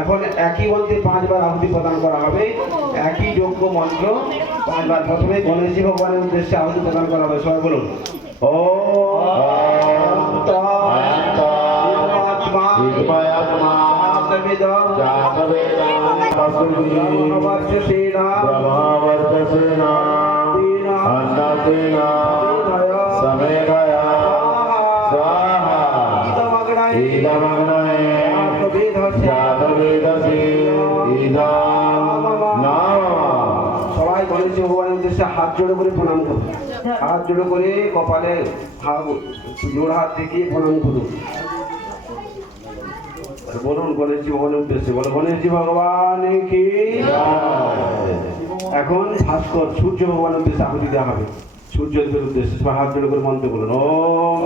এখন একই মন্ত্রে 5 বার আহুতি প্রদান করা হবে। একই যজ্ঞ মন্ত্র 5 বার। প্রথমে গণেশজি ভগবানের উদ্দেশ্যে আহুতি প্রদান করা হবে। সবাই বলুন সবাই গণেশজি ভগবানের উদ্দেশ্যে হাত জোড়ো করে প্রণাম করুন। হাত জোড়ো করে কপালে জোড় হাত থেকে প্রণাম করুন। বলুন গণেশজি ভগবানের উদ্দেশ্যে, বলো গণেশজি ভগবান কি। এখন ভাস্কর সূর্য ভগবানের উদ্দেশ্যে আহুতি দেওয়া হবে। সূর্যদেবের উদ্দেশ্যে সবাই হাত জোড়ো করে মন্ত্র বলুন। ওম